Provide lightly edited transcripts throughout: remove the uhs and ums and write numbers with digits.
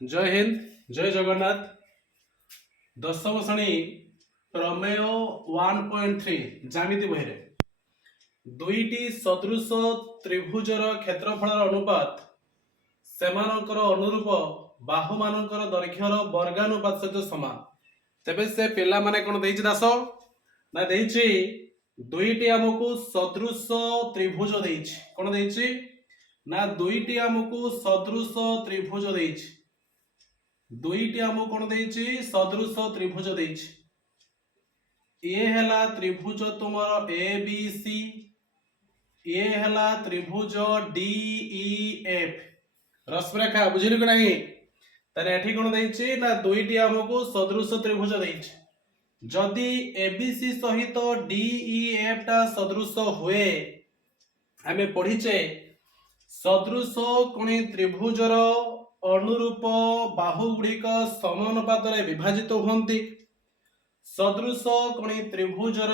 जय हिंद जय जगन्नाथ। दशम श्रेणी प्रमेय 1.3 ज्यामिति बही दुईटी सदृश त्रिभुजर क्षेत्रफल अनुपात सेमानकर अनुरूप बाहु मानकर दैर्घ्यर वर्गानुपात सहित समान। तेबे से पिला माने कोन देइछि दास ना देइछि दुईटी आमको सदृश त्रिभुज देइछि। कोन देइछि ना दुईटी आमको सदृश त्रिभुज देइछि। दुईटी आमको कोन देइछि सदृश त्रिभुज देइछि। ये हला त्रिभुज तुमर ए बी सी, ये हला त्रिभुज डी ई एफ रश्मिरेखा बुझिलु कि नहीं। तारे एठी कोन देइछि ना दुईटी आमको सदृश त्रिभुज देइछि। जदि एबीसी सहित डीईएफ टा सदृश हुए आमे पढिचे सदृश कोणी त्रिभुजर अनुरूप बाहु गुड़िक समानुपात विभाजित होती। सदृश कोणी त्रिभुजर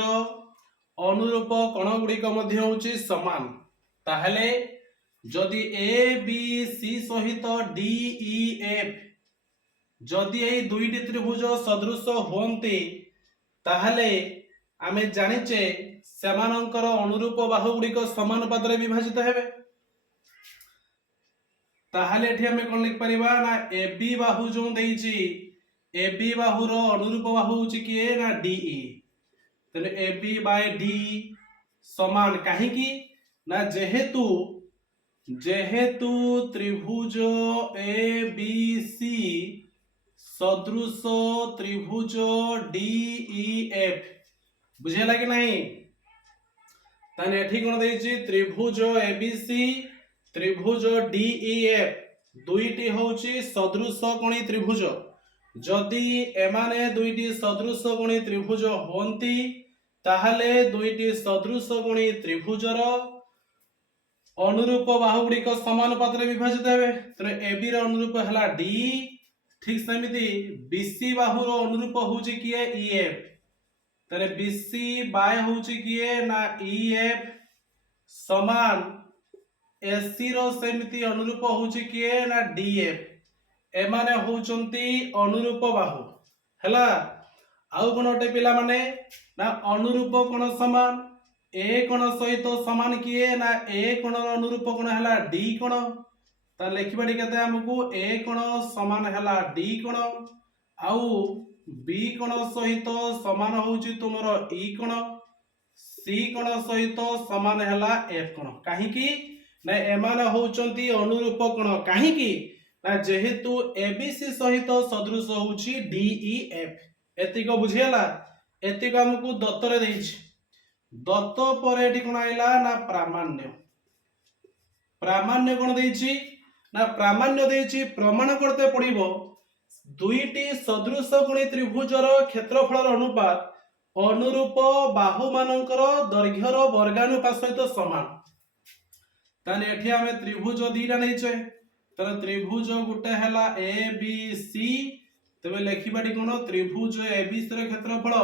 अनुरूप कोण गुड़िक समान। ताहले जदि ए बी सी सहित डीईएफ जदि ए दुईटी त्रिभुज सदृश होती ताहले आमे जानिचे सेमानंकर अनुरूप बाहु गुड़िक समानुपात विभाजित हेबे। ताहले एठी हमें कोन लिख परिबा ना ए बी बाहु जो देइछि ए बी बाहुर अनुरूप बाहु होछि किए ना डीई। तने ए बी बाय डी समान काहे की ना जेहेतु त्रिभुज ए बी सी सदृश त्रिभुज डीईएफ बुझेला कि नहीं। ताने एठी कोन देइछि त्रिभुज एबीसी त्रिभुज डीईएफ दुईटी होची सदृश कोणी त्रिभुज। जदि एमाने दुईटी सदृश कोणी त्रिभुज होंती ताहले दुईटी सदृश कोणी त्रिभुजर अनुरूप बाहु गुड़िक समानुपात विभाजित हेबे। तो एबी र अनुरूप हला डी, ठीक सेमिति बीसी बाहुर अनुरूप होची किए ईएफ। तरे बीसी बाय होची किए ना ईएफ समान एसी रो सेमिति अनुरूप होची किए ना डीएफ। एमाने होचंती अनुरूप बाहु हला। आउ कोन ओटे पिला माने ना अनुरूप कोण समान ए कोण सहित समान किए ना ए कोण अनुरूप कोण हला डी कोण। ता लिखिबा केते हमकु ए कोण समान हला डी कोण आउ बी कोण सहित समान होची तुमरो ई कोण, सी कोण सहित समान हला एफ कोण। काहे की ना एमाने होचंती अनुरूप कोण। काहे की ना जेहेतु एबीसी सहित सदृश होची डीईएफ। एतिक बुझियला। एतिक हमकु दत्त रे देइछि। दत्त पर एठी कोन आइला ना प्रामाण्य। प्रामाण्य कोन देइछि ना प्रामाण्य देइछि प्रमाण करते पड़िबो दुईटी सदृश कोणी त्रिभुजर क्षेत्रफल अनुपात अनुरूप बाहु मानकर दैर्घ्यर वर्गानुपात सहित समान। ताने एठी हमें त्रिभुज दीटा नैचे। तर त्रिभुज गुटे हला ए बी सी। तबे लेखिबाडी कोन त्रिभुज ए बी सी र क्षेत्रफल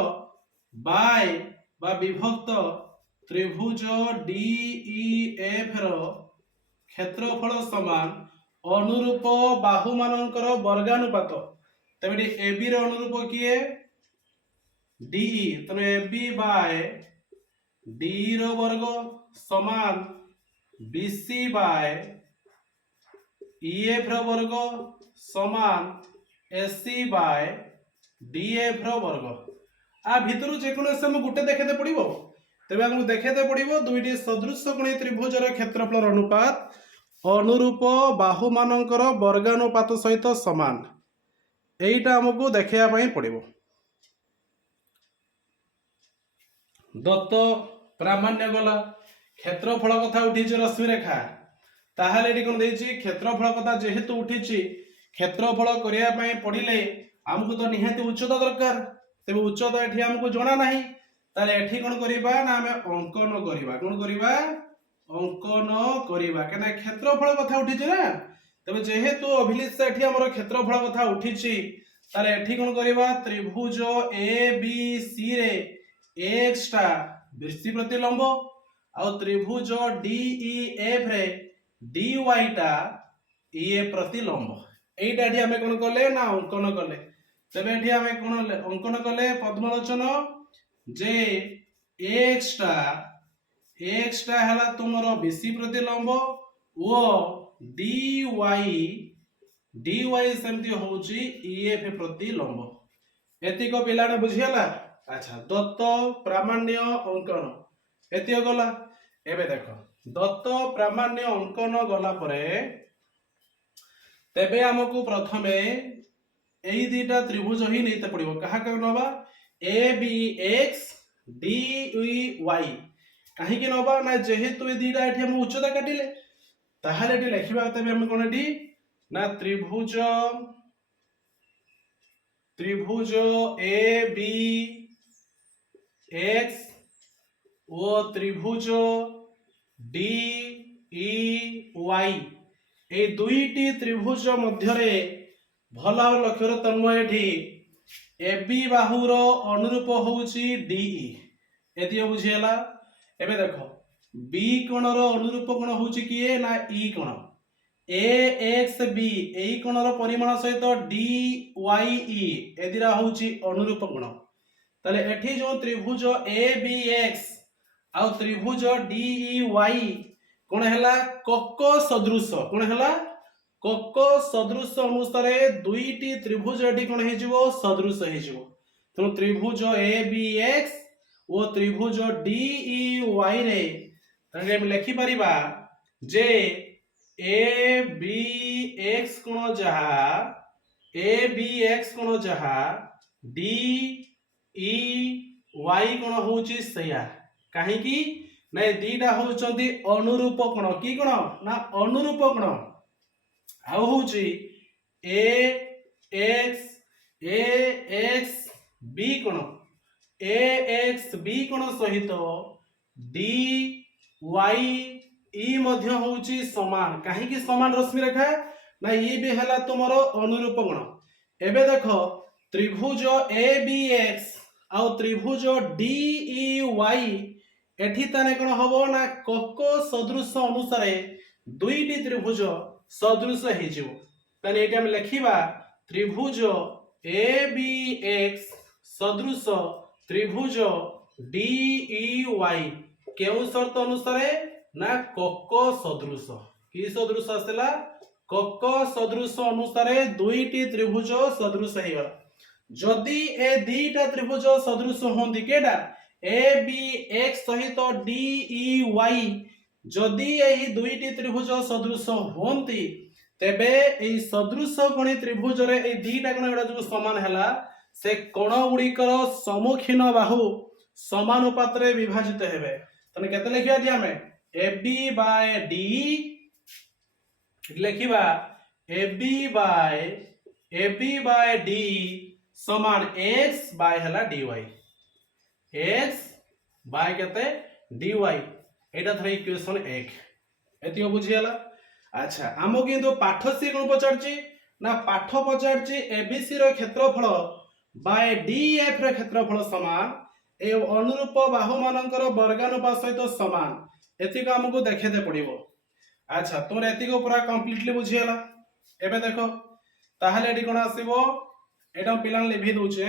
बाय बा विभक्त त्रिभुज डी ई एफ र क्षेत्रफल समान अनुरूप बाहु मानकर वर्गानुपात। तबे ए बी र अनुरूप किए डीई। तने ए बी बाय डी रो वर्ग समान बीसी बाय ईएफ रो वर्ग समान एसी बाय डीएफ रो वर्ग। आ भितरु जेकोनोसे हम गुटे देखेते पड़िबो। तबे हमकु देखेते पड़िबो दुईटी सदृश कोणी त्रिभुजर क्षेत्रफल अनुपात अनुरूप बाहु मानकर वर्गानुपात सहित समान। एइटा हमकु देखिया पई पड़िबो। दत्त प्रामाण्य गला क्षेत्रफल कथा उठिछि रश्मिरेखा। ताहाले एठी कोन देइछि क्षेत्रफल कथा जेहेतु उठिछि क्षेत्रफल करिया पई पडिले हमकु तो निहाती उच्चता दरकार। तेबे उच्चता एठी हमकु जणा नाही। ताले एठी कोन करिबा ना हमें अंकन करिबा। कोन करिबा अंकन करिबा केना क्षेत्रफल कथा उठिछि ना। तबे जेहेतु अभिलेख से एठी हमर क्षेत्रफल कथा उठिछि ताले एठी कोन करिबा त्रिभुज ए बी सी रे एक्स टा बीसी प्रति लंब आ त्रिभुज डी ई एफ रे dy टा ए प्रति लंब। এইটা এটি আমি কোন কলে না অঙ্কন কলে তবে এটি আমি কোন অঙ্কন কলে পদ্মলোচন যে x টা হলা তোমার BC প্রতি লম্ব ও dy সেমতি হଉଛି EF প্রতি লম্ব এতিক পিলানে বুঝিলা আচ্ছা দত্ত প্রামাণ্য অঙ্কন এতিক গলা এবে দেখো দত্ত প্রামাণ্য অঙ্কন গলা পরে তেবে আমকু প্রথমে এই দুইটা ত্রিভুজ হি নিতে পড়িব কাহা কাহা নবা ABX DY কাহিকি নবা না যেহেতু এই দুইটা এটি আমি উচ্চতা কাটিলে তাহলে এটি লেখিবা তেবে আমি কোন এটি না ত্রিভুজ ABX ও ত্রিভুজ DEY এই দুইটি ত্রিভুজ মধ্যরে ভাল লক্ষ্যর তন্ময় এটি AB বাহুর অনুরূপ হଉଛି DE এতিও বুঝিলা এবে দেখো B কোণর অনুরূপ কোণ হଉଛି কিয়ে না E কোণ AXB এই কোণর পরিমাণ সহিত DYE এদিরা হଉଛି অনুরূপ কোণ তাহলে এটি যে ত্রিভুজ ABX আর ত্রিভুজ DEY কোণ হেলা কক সদৃশ কোণ হেলা কক সদৃশ অনুসারে দুইটি ত্রিভুজ এটি কোণ হইଯିବ সদৃশ হইଯିବ তেଣୁ ত্রিভুজ ABX ও ত্রিভুজ DEY রে তাহলে আমি লেখি পারিবা যে ABX কোণ যাহা DEY কোণ হଉଛି সেয়া কাহিকি না দুইটা হউଛନ୍ତି অনুরূপ কোণ কি কোণ না অনুরূপ কোণ ଆଉ ହଉଛି AXB কোণ ସହିତ DYE ମଧ୍ୟ ହଉଛି ସମାନ କାହିଁକି ସମାନ ରଶ୍ମି ରେଖା ନା ଇଏ ବି ହେଲା ତୁମର ଅନୁରୂପ କୋଣ ଏବେ ଦେଖ ତ୍ରିଭୁଜ ABX ଆଉ ତ୍ରିଭୁଜ DEY এটি তানে কোন হবো না কক সদৃশ অনুসারে দুইটি ত্রিভুজ সদৃশ হইଯିବ তাহলে এটা আমি লেখিবা ত্রিভুজ ABX সদৃশ ত্রিভুজ DEY কেউ শর্ত অনুসারে না কক সদৃশ কি সদৃশ আসলা কক সদৃশ অনুসারে দুইটি ত্রিভুজ সদৃশ হইগলা যদি এ দুইটা ত্রিভুজ সদৃশ হন্তি কেডা ABX সহিত DEY যদি এই দুইটি ত্রিভুজ সদৃশ হন্তি তেবে এই সদৃশ কোণী ত্রিভুজরে এই দুইটা কোণ গুড়া যে সমান হেলা সে কোণ গুড়িকর সম্মুখীন বাহু সমানুপাতরে বিভাজিত হেবে তাহলে কেতে লিখিবা দি আমি AB বাই DE লিখিবা AB বাই DE সমান X বাই হেলা DY X বাই কেতে DY এটা ধর ইকুয়েশন 1 এতিও বুঝিলা আচ্ছা আমো কিন্তু পাঠ সি কোন পচারছি না পাঠ পচারছি ABC র ক্ষেত্রফল বাই DF র ক্ষেত্রফল সমান এই অনুরূপ বাহু মানকৰ বর্গানুপাত সহিত সমান এতিক আমকু দেখাতে পড়িব আচ্ছা তোমরা এতিক পুরা কমপ্লিটলি বুঝিলা এবে দেখো তাহলে এটি কোন আসিব এটা পিলান লিখি দউছে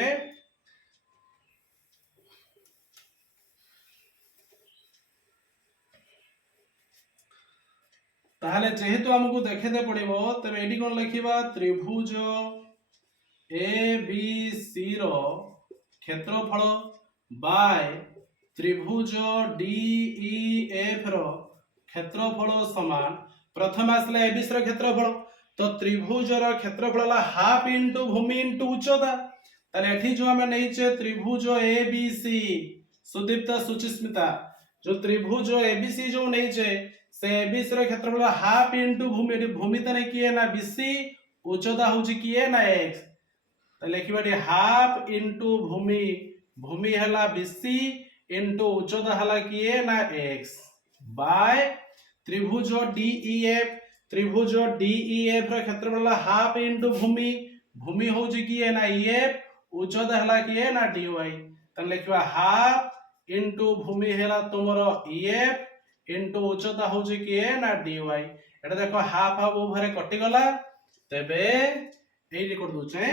তাহলে যেহেতু আমকু দেখাতে পড়িব তবে এটি কোন লিখিবা ত্রিভুজ ABC র ক্ষেত্রফল বাই ত্রিভুজ DEF র ক্ষেত্রফল সমান প্রথমে আসলে ABC র ক্ষেত্রফল তো ত্রিভুজর ক্ষেত্রফল হলা হাফ ইনটু ভূমি ইনটু উচ্চতা তাহলে এটি যে আমি নেইছে ত্রিভুজ ABC সুদীপ্তা সুচিস্মিতা जो त्रिभुज ABC जो नेइचे से ABC ର ক্ষেত্রফল হাফ ইনটু ভূমি এটি ভূমি তানে কিয়ে না BC উচ্চতা হচ্ছে কিয়ে না x তাহলে লিখিবাটি হাফ ইনটু ভূমি ভূমি হলা BC ইনটু উচ্চতা হলা কিয়ে না x বাই ত্রিভুজ DEF র ক্ষেত্রফল হাফ ইনটু ভূমি ভূমি হচ্ছে কিয়ে না EF উচ্চতা হলা কিয়ে না dy তাহলে লিখিবা হাফ ইনটু ভূমি হেলা তোমার EF ইনটু উচ্চতা হচ্ছে কিয়ে না dy এটা দেখো হাফ হাফ উভরে কটি গলা तेबे एई कर दोचे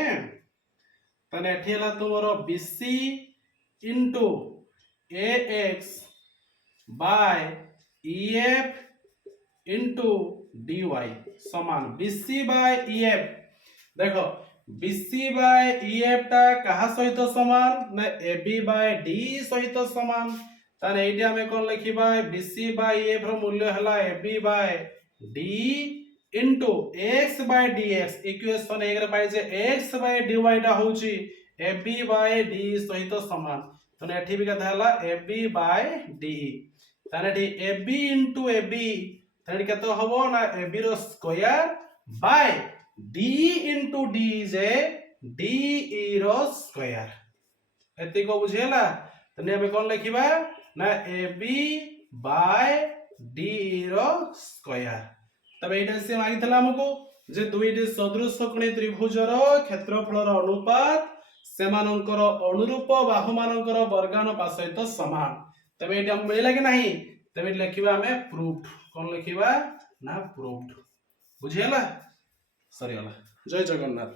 तने एठी हला तुमरो BC into AX by EF into DY समान BC बाय EF देखो BC बाय EF टा कहा सहित समान ना AB बाय D सहित समान ताने एठी हमें कोन लिखिबा BC बाय EF रो मूल्य हला AB by D into x by dx equation 1 रे पाइजे x बाय dy टा होची AB बाय D सहित समान तने एठी भी कथा हला AB बाय D ताने एठी AB इनटू AB ताने केतो हबो ना AB रो square by D into D जे DE रो स्क्वायर एति को बुझेला तने हमें कोन लिखिबा ना AB बाय DE रो स्क्वायर तब एटा से मागितला हमको जे दुईटी सदृश कोणी त्रिभुजर क्षेत्रफलर अनुपात सेमानंकर अनुरूप बाहुमानंकर वर्गानुपात सहित समान तब एटा हम मिलला कि नहीं तब लिखिबा हमें प्रूफ्ड कोन लिखिबा ना प्रूफ्ड बुझियला सरी वाला जय जगन्नाथ।